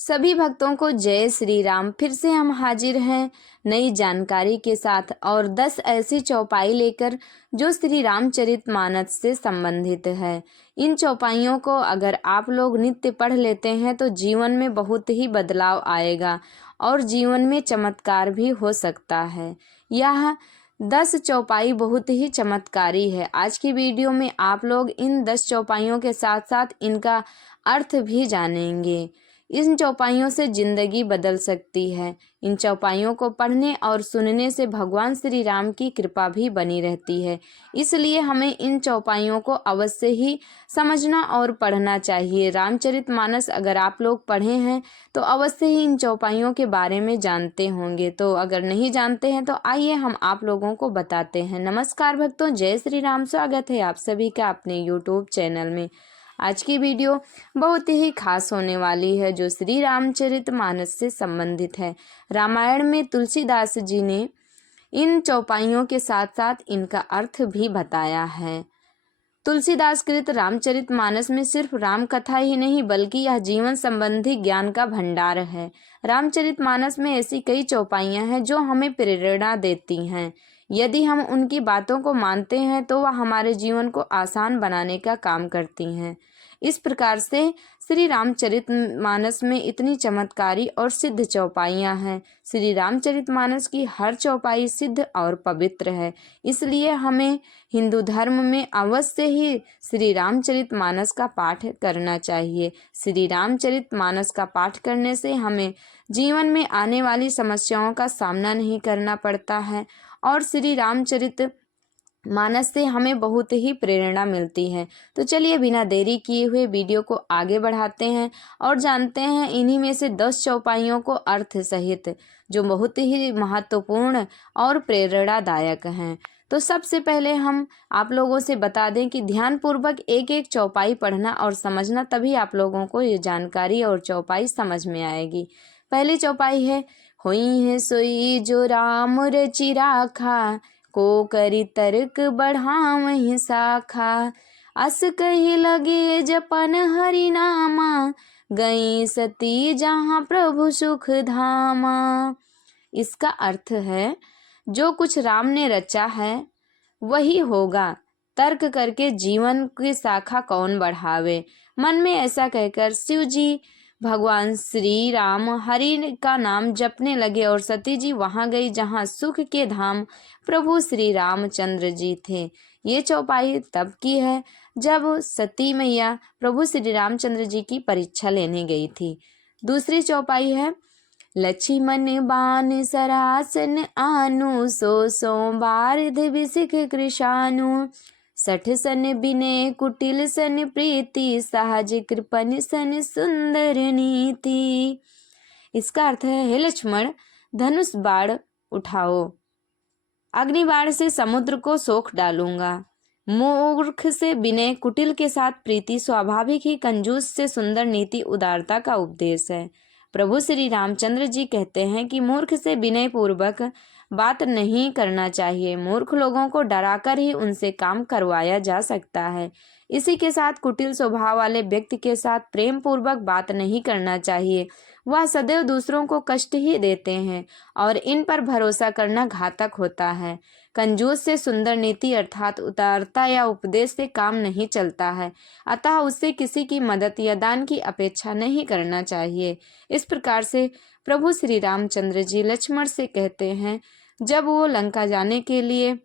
सभी भक्तों को जय श्री राम। फिर से हम हाजिर हैं नई जानकारी के साथ और 10 ऐसी चौपाई लेकर जो श्री रामचरितमानस से संबंधित है। इन चौपाइयों को अगर आप लोग नित्य पढ़ लेते हैं तो जीवन में बहुत ही बदलाव आएगा और जीवन में चमत्कार भी हो सकता है। यह 10 चौपाई बहुत ही चमत्कारी है। आज की वीडियो में आप लोग इन 10 चौपाइयों के साथ साथ इनका अर्थ भी जानेंगे। इन चौपाइयों से जिंदगी बदल सकती है। इन चौपाइयों को पढ़ने और सुनने से भगवान श्री राम की कृपा भी बनी रहती है। इसलिए हमें इन चौपाइयों को अवश्य ही समझना और पढ़ना चाहिए। रामचरितमानस अगर आप लोग पढ़े हैं तो अवश्य ही इन चौपाइयों के बारे में जानते होंगे। तो अगर नहीं जानते हैं तो आइए हम आप लोगों को बताते हैं। नमस्कार भक्तों, जय श्री राम। स्वागत है आप सभी का अपने यूट्यूब चैनल में। आज की वीडियो बहुत ही खास होने वाली है जो श्री रामचरितमानस से संबंधित है। रामायण में तुलसीदास जी ने इन चौपाइयों के साथ साथ इनका अर्थ भी बताया है। तुलसीदास कृत रामचरितमानस में सिर्फ राम कथा ही नहीं बल्कि यह जीवन संबंधी ज्ञान का भंडार है। रामचरितमानस में ऐसी कई चौपाइयां हैं जो हमें प्रेरणा देती हैं। यदि हम उनकी बातों को मानते हैं तो वह हमारे जीवन को आसान बनाने का काम करती हैं। इस प्रकार से श्री रामचरितमानस में इतनी चमत्कारी और सिद्ध चौपाइयां हैं। श्री रामचरितमानस की हर चौपाई सिद्ध और पवित्र है। इसलिए हमें हिंदू धर्म में अवश्य ही श्री रामचरितमानस का पाठ करना चाहिए। श्री रामचरितमानस का पाठ करने से हमें जीवन में आने वाली समस्याओं का सामना नहीं करना पड़ता है और श्री रामचरित मानस से हमें बहुत ही प्रेरणा मिलती है। तो चलिए बिना देरी किए हुए वीडियो को आगे बढ़ाते हैं और जानते हैं इन्हीं में से 10 चौपाइयों को अर्थ सहित जो बहुत ही महत्वपूर्ण और प्रेरणादायक हैं। तो सबसे पहले हम आप लोगों से बता दें कि ध्यानपूर्वक एक एक चौपाई पढ़ना और समझना, तभी आप लोगों को ये जानकारी और चौपाई समझ में आएगी। पहली चौपाई है, होई है सोई जो राम रचि राखा, को करी तर्क बढ़ावहि शाखा, अस कही लगे जपन हरि नामा, गई सती जहाँ प्रभु सुख धामा। इसका अर्थ है जो कुछ राम ने रचा है वही होगा, तर्क करके जीवन की शाखा कौन बढ़ावे। मन में ऐसा कहकर शिव जी भगवान श्री राम हरि का नाम जपने लगे और सती जी वहां गई जहां सुख के धाम प्रभु श्री रामचंद्र जी थे। ये चौपाई तब की है जब सती मैया प्रभु श्री रामचंद्र जी की परीक्षा लेने गई थी। दूसरी चौपाई है, लक्ष्मण बान सरासन आनु, सो बारिध बिसिख कृशानु, 60 सन बिने कुटिल सन प्रीति, सहज कृपन सन सुंदर नीति। इसका अर्थ है, हे लक्ष्मण, धनुष बाण उठाओ, अग्नि बाण से समुद्र को सोख डालूंगा। मूर्ख से विनय, कुटिल के साथ प्रीति, स्वाभाविक ही कंजूस से सुंदर नीति उदारता का उपदेश है। प्रभु श्री रामचंद्र जी कहते हैं कि मूर्ख से विनय पूर्वक बात नहीं करना चाहिए। मूर्ख लोगों को डराकर ही उनसे काम करवाया जा सकता है। इसी के साथ कुटिल स्वभाव वाले व्यक्ति के साथ प्रेम पूर्वक बात नहीं करना चाहिए। वह सदैव दूसरों को कष्ट ही देते हैं और इन पर भरोसा करना घातक होता है। कंजूस से सुंदर नीति अर्थात उदारता या उपदेश से काम नहीं चलता है, अतः उससे किसी की मदद या दान की अपेक्षा नहीं करना चाहिए। इस प्रकार से प्रभु श्री रामचंद्र जी लक्ष्मण से कहते हैं, जब वो लंका जाने के लिए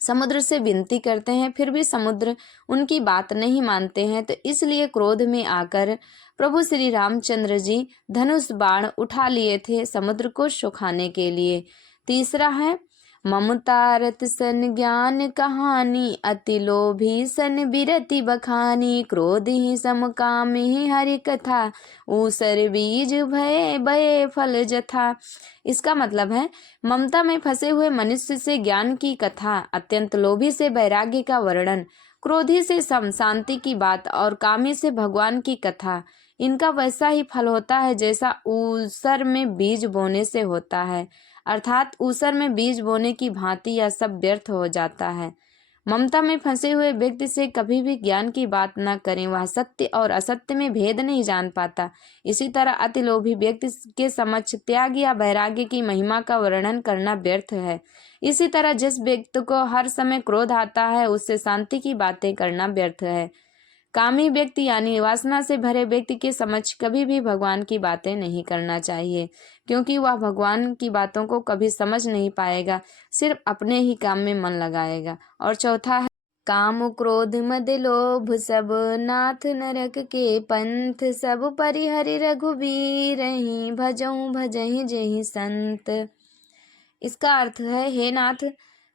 समुद्र से विनती करते हैं फिर भी समुद्र उनकी बात नहीं मानते हैं, तो इसलिए क्रोध में आकर प्रभु श्री रामचंद्र जी धनुष बाण उठा लिए थे समुद्र को सुखाने के लिए। तीसरा है, ममता रत सन ज्ञान कहानी, अति लोभी सन बिरति बखानी, क्रोध ही समकाम ही हरि कथा, ऊसर बीज भय भय फल जथा। इसका मतलब है, ममता में फंसे हुए मनुष्य से ज्ञान की कथा, अत्यंत लोभी से वैराग्य का वर्णन, क्रोधी से शांति की बात और कामी से भगवान की कथा, इनका वैसा ही फल होता है जैसा ऊसर में बीज बोने से होता है, अर्थात ऊसर में बीज बोने की भांति यह सब व्यर्थ हो जाता है। ममता में फंसे हुए व्यक्ति से कभी भी ज्ञान की बात न करें, वह सत्य और असत्य में भेद नहीं जान पाता। इसी तरह अति लोभी व्यक्ति के समक्ष त्याग या वैराग्य की महिमा का वर्णन करना व्यर्थ है। इसी तरह जिस व्यक्ति को हर समय क्रोध आता है, उससे शांति की बातें करना व्यर्थ है। कामी व्यक्ति यानी वासना से भरे व्यक्ति के समक्ष कभी भी भगवान की बातें नहीं करना चाहिए, क्योंकि वह भगवान की बातों को कभी समझ नहीं पाएगा, सिर्फ अपने ही काम में मन लगाएगा। और चौथा है काम क्रोध मद लोभ सब नाथ नरक के पंथ, सब परिहरि रघुबीर ही भजऊं भजहि जेहि संत। इसका अर्थ है, हे नाथ,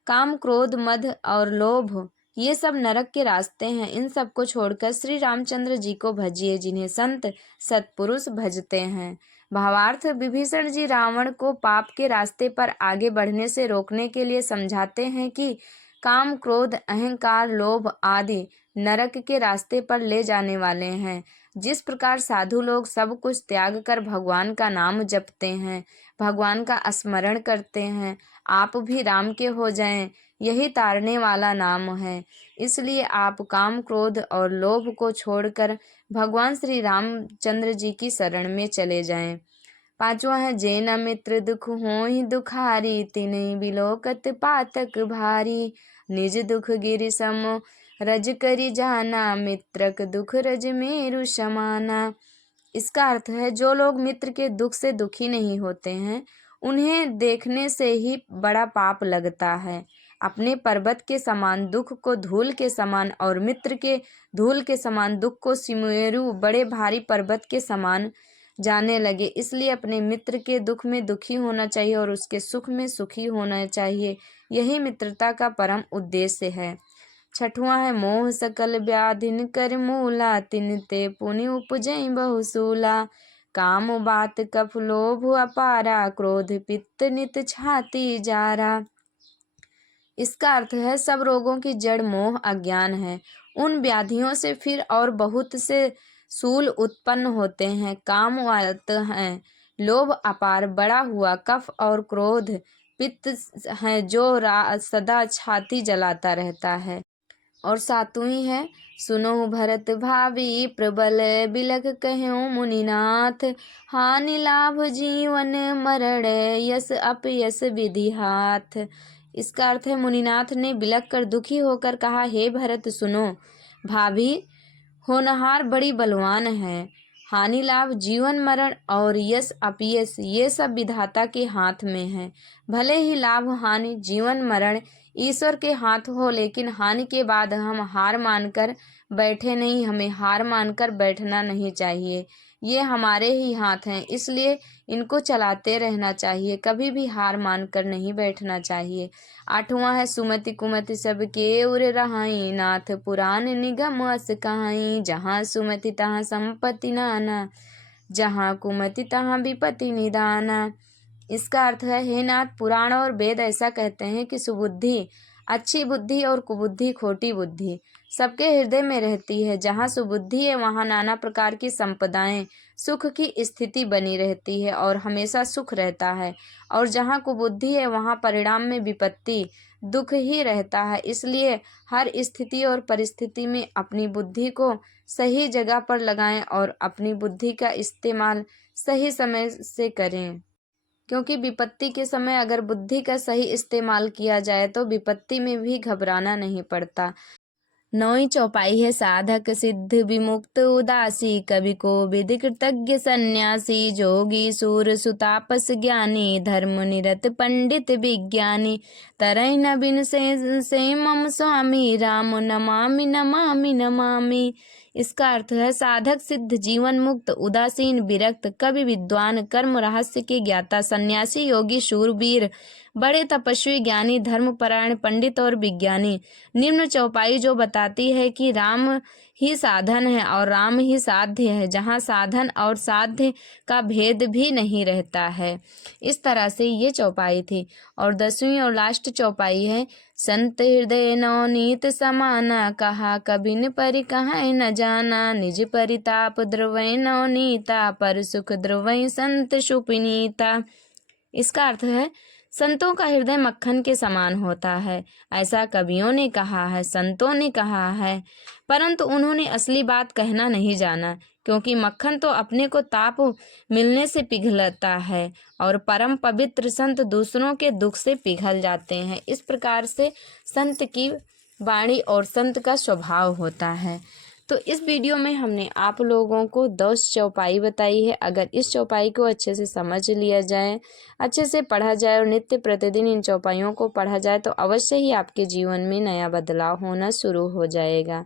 काम क्रोध मद और लोभ ये सब नरक के रास्ते हैं। इन सब को छोड़कर श्री रामचंद्र जी को भजिए, जिन्हें संत सत्पुरुष भजते हैं। भावार्थ, विभीषण जी रावण को पाप के रास्ते पर आगे बढ़ने से रोकने के लिए समझाते हैं कि काम क्रोध अहंकार लोभ आदि नरक के रास्ते पर ले जाने वाले हैं। जिस प्रकार साधु लोग सब कुछ त्याग कर भगवान का नाम जपते हैं, भगवान का स्मरण करते हैं, आप भी राम के हो जाएं, यही तारने वाला नाम है। इसलिए आप काम क्रोध और लोभ को छोड़कर भगवान श्री रामचंद्र जी की शरण में चले जाएं। पांचवा है, जेना मित्र दुख होहि दुखारी, तिन्हि बिलोकत पातक भारी, निज दुख गिरि सम रज करि जाना, मित्रक दुख रज मेरु समाना। इसका अर्थ है, जो लोग मित्र के दुख से दुखी नहीं होते हैं, उन्हें देखने से ही बड़ा पाप लगता है। अपने पर्वत के समान दुख को धूल के समान और मित्र के धूल के समान दुख को सुमेरु बड़े भारी पर्वत के समान जाने लगे। इसलिए अपने मित्र के दुख में दुखी होना चाहिए और उसके सुख में सुखी होना चाहिए। यही मित्रता का परम उद्देश्य है। छठवां है, मोह सकल व्याधिन कर मूला, तिन ते पुनि उपजई बहुसूला, काम बात कफ लोभ अपारा, क्रोध पित्त नित छाती जारा। इसका अर्थ है, सब रोगों की जड़ मोह अज्ञान है। उन व्याधियों से फिर और बहुत से शूल उत्पन्न होते हैं। काम वात हैं, लोभ अपार बड़ा हुआ, कफ और क्रोध पित्त है जो सदा छाती जलाता रहता है। और सातवीं है, सुनो भरत भावी प्रबल बिलख कह्यो मुनिनाथ, हानि लाभ जीवन मरण यस अपयस विधि हाथ। इसका अर्थ है, मुनिनाथ ने बिलख कर दुखी होकर कहा, हे भरत सुनो, भाभी होनहार बड़ी बलवान है, हानि लाभ जीवन मरण और यश अपयश ये सब विधाता के हाथ में है। भले ही लाभ हानि जीवन मरण ईश्वर के हाथ हो, लेकिन हानि के बाद हम हार मानकर बैठे नहीं, हमें हार मानकर बैठना नहीं चाहिए। ये हमारे ही हाथ हैं, इसलिए इनको चलाते रहना चाहिए, कभी भी हार मानकर नहीं बैठना चाहिए। आठवां है, सुमति कुमति सबके उर रहाई, नाथ पुराण निगम अस कहाई, जहाँ सुमति तहाँ संपत्ति नाना, जहाँ कुमति तहाँ विपत्ति निदाना। इसका अर्थ है, हे नाथ, पुराण और वेद ऐसा कहते हैं कि सुबुद्धि अच्छी बुद्धि और कुबुद्धि खोटी बुद्धि सबके हृदय में रहती है। जहाँ सुबुद्धि है वहाँ नाना प्रकार की संपदाएं सुख की स्थिति बनी रहती है और हमेशा सुख रहता है, और जहाँ कुबुद्धि है वहाँ परिणाम में विपत्ति दुख ही रहता है। इसलिए हर स्थिति और परिस्थिति में अपनी बुद्धि को सही जगह पर लगाएं और अपनी बुद्धि का इस्तेमाल सही समय से करें, क्योंकि विपत्ति के समय अगर बुद्धि का सही इस्तेमाल किया जाए तो विपत्ति में भी घबराना नहीं पड़ता। नौवीं चौपाई है, साधक सिद्ध विमुक्त उदासी, कवि कोविद कृतज्ञ सन्यासी, जोगी सूर सुतापस ज्ञानी, धर्म निरत पंडित विज्ञानी, तरई न बिन से मम स्वामी, राम नमामि नमामि नमामि। इसका अर्थ है, साधक सिद्ध जीवन मुक्त उदासीन विरक्त कवि विद्वान कर्म रहस्य के ज्ञाता सन्यासी योगी शूरवीर बड़े तपस्वी ज्ञानी धर्मपरायण पंडित और विज्ञानी। निम्न चौपाई जो बताती है कि राम ही साधन है और राम ही साध्य है, जहाँ साधन और साध्य का भेद भी नहीं रहता है। इस तरह से ये चौपाई थी। और 10वीं और लास्ट चौपाई है, संत हृदय नवनीत समाना, कहा कबिन परि कहाँ न जाना, निज परिताप द्रवै नवनीता, पर सुख द्रवै संत सुपनीता। इसका अर्थ है, संतों का हृदय मक्खन के समान होता है, ऐसा कवियों ने कहा है, संतों ने कहा है, परंतु उन्होंने असली बात कहना नहीं जाना, क्योंकि मक्खन तो अपने को ताप मिलने से पिघलता है और परम पवित्र संत दूसरों के दुख से पिघल जाते हैं। इस प्रकार से संत की वाणी और संत का स्वभाव होता है। तो इस वीडियो में हमने आप लोगों को 10 चौपाई बताई है। अगर इस चौपाई को अच्छे से समझ लिया जाए, अच्छे से पढ़ा जाए और नित्य प्रतिदिन इन चौपाइयों को पढ़ा जाए तो अवश्य ही आपके जीवन में नया बदलाव होना शुरू हो जाएगा।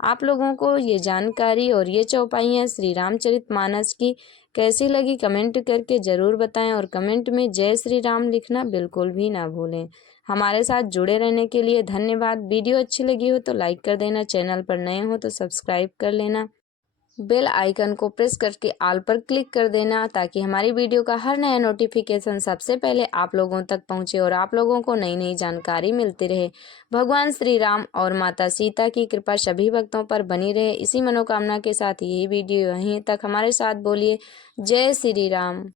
आप लोगों को ये जानकारी और ये चौपाइयाँ श्री रामचरितमानस की कैसी लगी कमेंट करके ज़रूर बताएं और कमेंट में जय श्री राम लिखना बिल्कुल भी ना भूलें। हमारे साथ जुड़े रहने के लिए धन्यवाद। वीडियो अच्छी लगी हो तो लाइक कर देना, चैनल पर नए हो तो सब्सक्राइब कर लेना, बेल आइकन को प्रेस करके ऑल पर क्लिक कर देना ताकि हमारी वीडियो का हर नया नोटिफिकेशन सबसे पहले आप लोगों तक पहुंचे और आप लोगों को नई नई जानकारी मिलती रहे। भगवान श्री राम और माता सीता की कृपा सभी भक्तों पर बनी रहे। इसी मनोकामना के साथ यही वीडियो यहीं तक। हमारे साथ बोलिए जय श्री राम।